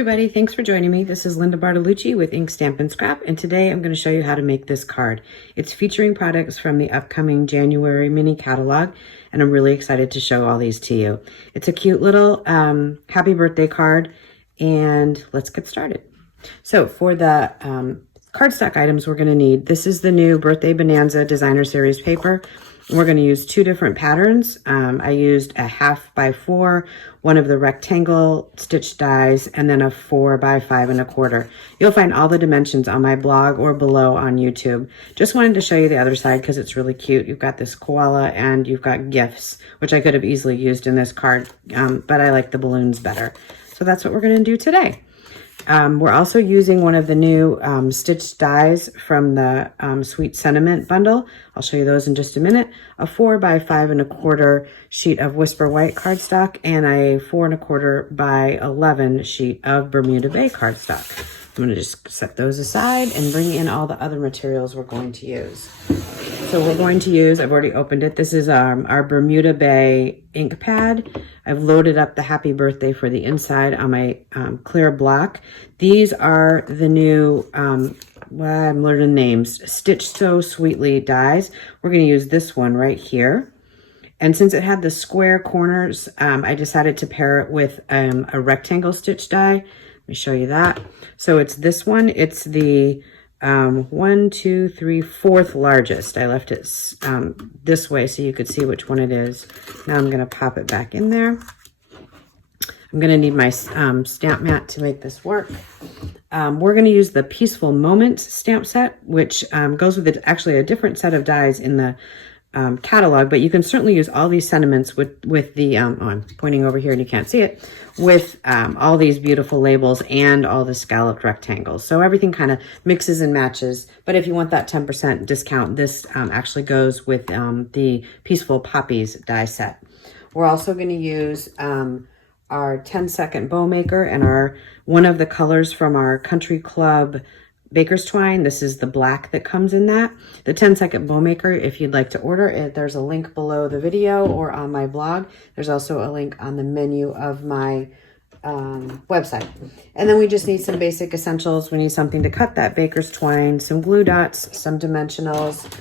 everybody, thanks for joining me. This is Linda Bartolucci with Ink Stamp and Scrap, and today I'm going to show you how to make this card. It's featuring products from the upcoming January mini catalog, and I'm really excited to show all these to you. It's a cute little happy birthday card, and let's get started. So for the cardstock items we're going to need, this is the new Birthday Bonanza Designer Series paper. We're going to use two different patterns. I used a 1/4x4, one of the rectangle stitch dies, and then a 4x5 1/4. You'll find all the dimensions on my blog or below on YouTube. Just wanted to show you the other side because it's really cute. You've got this koala and you've got gifts, which I could have easily used in this card, but I like the balloons better. So that's what we're going to do today. We're also using one of the new stitched dies from the Sweet Sentiment bundle. I'll show you those in just a minute. A 4x5 1/4 sheet of Whisper White cardstock and a 4 1/4 by 11 sheet of Bermuda Bay cardstock. I'm going to just set those aside and bring in all the other materials we're going to use. So we're going to use, I've already opened it. This is our Bermuda Bay ink pad. I've loaded up the happy birthday for the inside on my clear block. These are the new, well, I'm learning names, Stitch So Sweetly dies. We're going to use this one right here. And since it had the square corners, I decided to pair it with a rectangle stitch die. Let me show you that. So it's this one. It's the 4th largest. I left it this way so you could see which one it is. Now I'm going to pop it back in there. I'm going to need my stamp mat to make this work. We're going to use the Peaceful Moments stamp set, which goes with actually a different set of dies in the catalog, but you can certainly use all these sentiments with the, I'm pointing over here and you can't see it, with all these beautiful labels and all the scalloped rectangles. So everything kind of mixes and matches, but if you want that 10% discount, this actually goes with the Peaceful Poppies die set. We're also going to use our 10-second bow maker and one of the colors from our Country Club Baker's Twine. This is the black that comes in that. The 10-second bow maker, if you'd like to order it, there's a link below the video or on my blog. There's also a link on the menu of my website. And then we just need some basic essentials. We need something to cut that Baker's Twine, some glue dots, some dimensionals.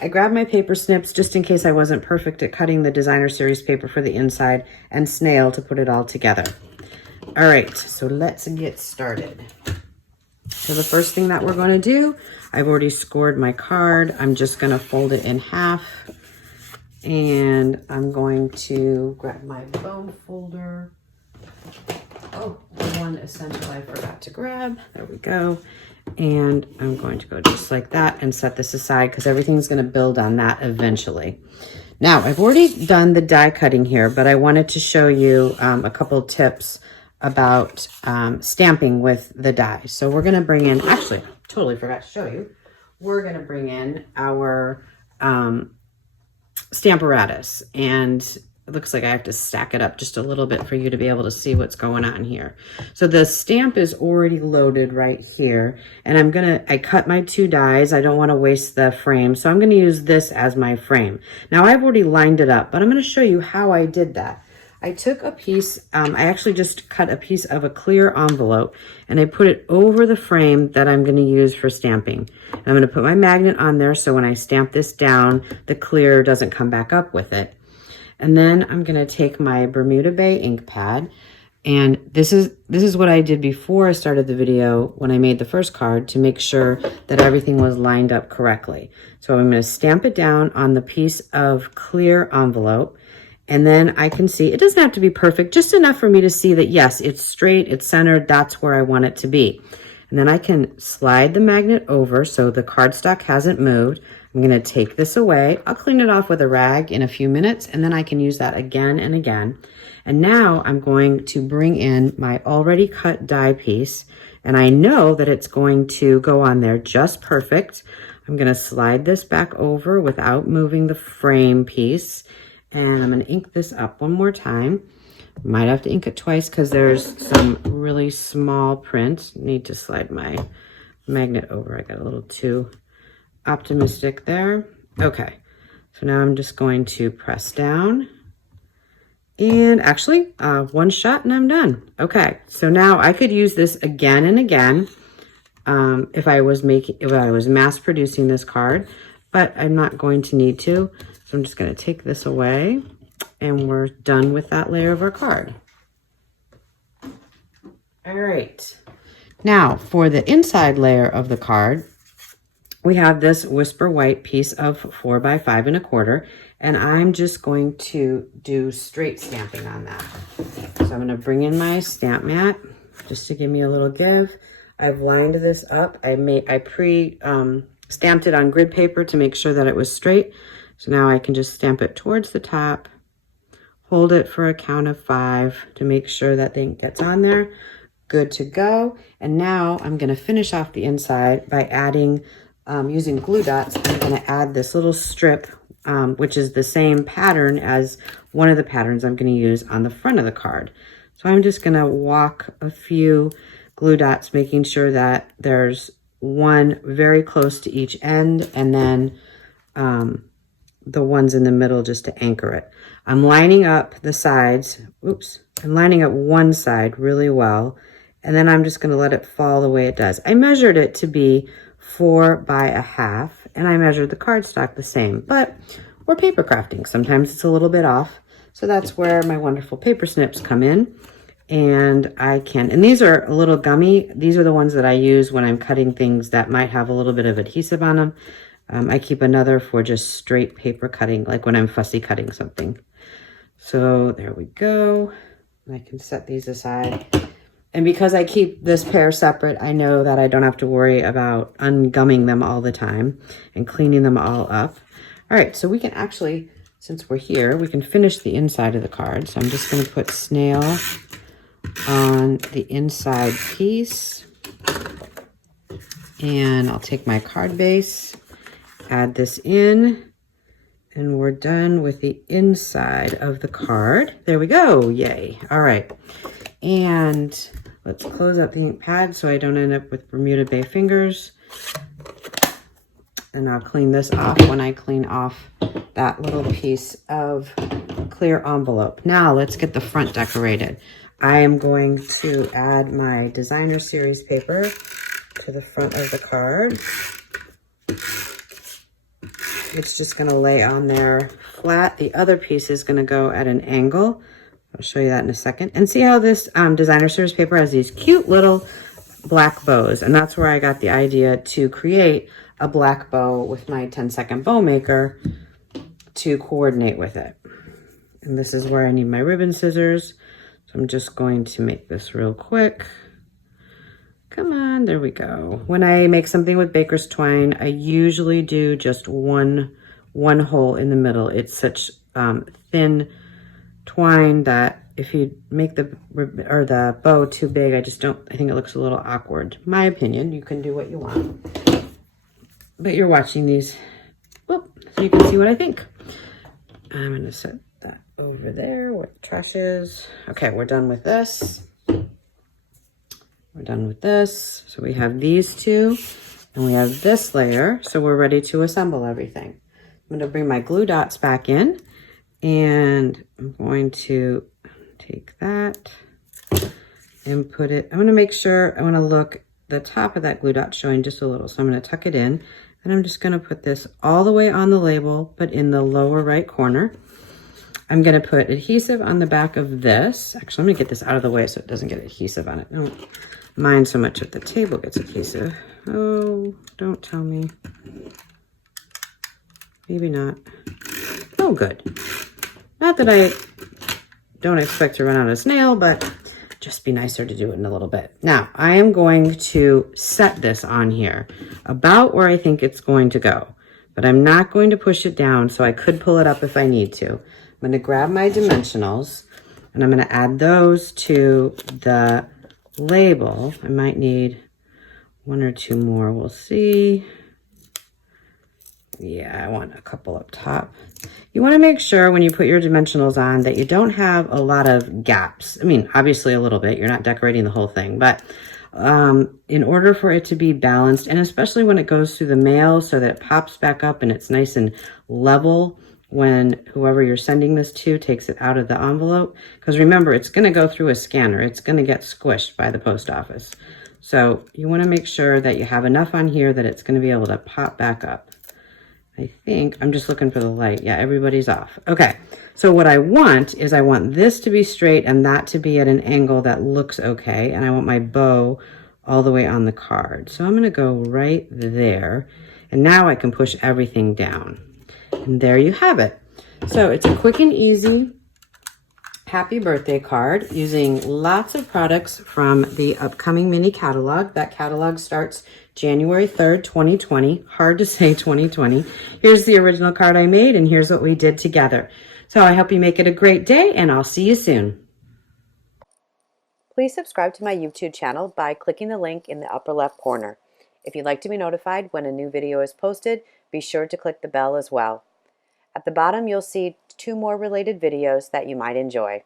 I grabbed my paper snips just in case I wasn't perfect at cutting the Designer Series paper for the inside, and snail to put it all together. All right, so let's get started. So the first thing that we're going to do, I've already scored my card. I'm just going to fold it in half, and I'm going to grab my bone folder. Oh, the one essential I forgot to grab. There we go. And I'm going to go just like that and set this aside because everything's going to build on that eventually. Now, I've already done the die cutting here, but I wanted to show you a couple tips about stamping with the die. So we're going to bring in, actually, totally forgot to show you. We're going to bring in our Stamparatus, and it looks like I have to stack it up just a little bit for you to be able to see what's going on here. So the stamp is already loaded right here, and I cut my two dies. I don't want to waste the frame, so I'm going to use this as my frame. Now I've already lined it up, but I'm going to show you how I did that. I took a piece, I actually just cut a piece of a clear envelope, and I put it over the frame that I'm going to use for stamping. And I'm going to put my magnet on there so when I stamp this down, the clear doesn't come back up with it. And then I'm going to take my Bermuda Bay ink pad, and this is what I did before I started the video when I made the first card to make sure that everything was lined up correctly. So I'm going to stamp it down on the piece of clear envelope. And then I can see, it doesn't have to be perfect, just enough for me to see that, yes, it's straight, it's centered, that's where I want it to be. And then I can slide the magnet over so the cardstock hasn't moved. I'm going to take this away. I'll clean it off with a rag in a few minutes, and then I can use that again and again. And now I'm going to bring in my already cut die piece, and I know that it's going to go on there just perfect. I'm going to slide this back over without moving the frame piece. And I'm going to ink this up one more time. Might have to ink it twice because there's some really small print. Need to slide my magnet over. I got a little too optimistic there. Okay, so now I'm just going to press down And actually, one shot and I'm done. Okay, so now I could use this again and again if I was mass producing this card, but I'm not going to need to. So I'm just going to take this away and we're done with that layer of our card. All right. Now for the inside layer of the card, we have this Whisper White piece of 4 by 5 1/4, and I'm just going to do straight stamping on that. So I'm going to bring in my stamp mat just to give me a little give. I've lined this up. I stamped it on grid paper to make sure that it was straight. So now I can just stamp it towards the top, hold it for a count of 5 to make sure that the ink gets on there. Good to go. And now I'm going to finish off the inside by adding, using glue dots. I'm going to add this little strip, which is the same pattern as one of the patterns I'm going to use on the front of the card. So I'm just going to walk a few glue dots, making sure that there's one very close to each end, and then the ones in the middle just to anchor it. I'm lining up the sides. Oops. I'm lining up one side really well, and then I'm just going to let it fall the way it does. I measured it to be 4 by 1/2, and I measured the cardstock the same, but we're paper crafting. Sometimes it's a little bit off. So that's where my wonderful paper snips come in. And these are a little gummy. These are the ones that I use when I'm cutting things that might have a little bit of adhesive on them. I keep another for just straight paper cutting, like when I'm fussy cutting something. So there we go. I can set these aside. And because I keep this pair separate, I know that I don't have to worry about ungumming them all the time and cleaning them all up. All right, so we can actually, since we're here, we can finish the inside of the card. So I'm just going to put snail on the inside piece. And I'll take my card base, add this in, and we're done with the inside of the card. There we go. Yay. All right. And let's close up the ink pad so I don't end up with Bermuda Bay fingers. And I'll clean this off when I clean off that little piece of clear envelope. Now let's get the front decorated. I am going to add my designer series paper to the front of the card. It's just going to lay on there flat. The other piece is going to go at an angle. I'll show you that in a second. And see how this designer series paper has these cute little black bows. And that's where I got the idea to create a black bow with my 10-second bow maker to coordinate with it. And this is where I need my ribbon scissors. So I'm just going to make this real quick. Come on, there we go. When I make something with baker's twine, I usually do just one hole in the middle. It's such thin twine that if you make the bow too big, I think it looks a little awkward. My opinion, you can do what you want. But you're watching these, so you can see what I think. I'm gonna set that over there where the trash is. Okay, we're done with this. We're done with this. So we have these two, and we have this layer. So we're ready to assemble everything. I'm gonna bring my glue dots back in, and I'm going to take that and put it, I'm gonna make sure, I wanna look, the top of that glue dot showing just a little. So I'm gonna tuck it in, and I'm just gonna put this all the way on the label, but in the lower right corner. I'm gonna put adhesive on the back of this. Actually, I'm gonna get this out of the way so it doesn't get adhesive on it. I don't mind so much if the table gets adhesive. Oh, don't tell me. Maybe not. Oh, good. Not that I don't expect to run out of snail, but just be nicer to do it in a little bit. Now, I am going to set this on here about where I think it's going to go, but I'm not going to push it down, so I could pull it up if I need to. I'm going to grab my dimensionals, and I'm going to add those to the label. I might need 1 or 2 more. We'll see. Yeah, I want a couple up top. You want to make sure when you put your dimensionals on that you don't have a lot of gaps. I mean, obviously a little bit. You're not decorating the whole thing, but in order for it to be balanced, and especially when it goes through the mail so that it pops back up and it's nice and level when whoever you're sending this to takes it out of the envelope. Because remember, it's going to go through a scanner. It's going to get squished by the post office. So you want to make sure that you have enough on here that it's going to be able to pop back up. I think, I'm just looking for the light. Yeah, everybody's off. Okay, so what I want is I want this to be straight and that to be at an angle that looks okay. And I want my bow all the way on the card. So I'm going to go right there. And now I can push everything down. And there you have it. So it's a quick and easy happy birthday card using lots of products from the upcoming mini catalog. That catalog starts January 3rd, 2020. Hard to say 2020. Here's the original card I made, and here's what we did together. So I hope you make it a great day, and I'll see you soon. Please subscribe to my YouTube channel by clicking the link in the upper left corner. If you'd like to be notified when a new video is posted, be sure to click the bell as well. At the bottom, you'll see 2 more related videos that you might enjoy.